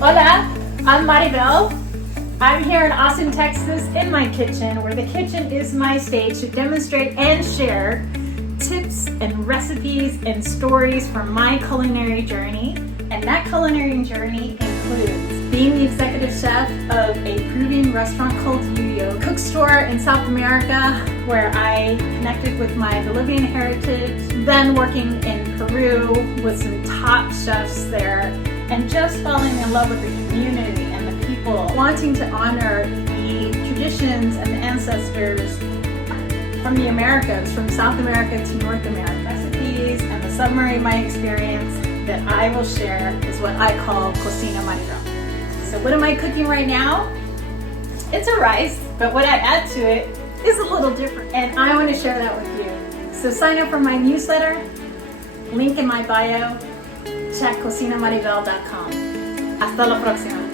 Hola, I'm Maribel. I'm here in Austin, Texas in my kitchen, where the kitchen is my stage to demonstrate and share tips and recipes and stories from my culinary journey. And that culinary journey includes being the executive chef of a Peruvian restaurant called Yuyo, cook store in South America where I connected with my Bolivian heritage, then working in Peru with some top chefs there, and just falling in love with the community and the people, wanting to honor the traditions and the ancestors from the Americas, from South America to North America. Recipes and the summary of my experience that I will share is what I call Cocina Maribel. So what am I cooking right now? It's a rice, but what I add to it is a little different, and I want to share that with you. So sign up for my newsletter, link in my bio, check cocinamaribel.com. Hasta la próxima.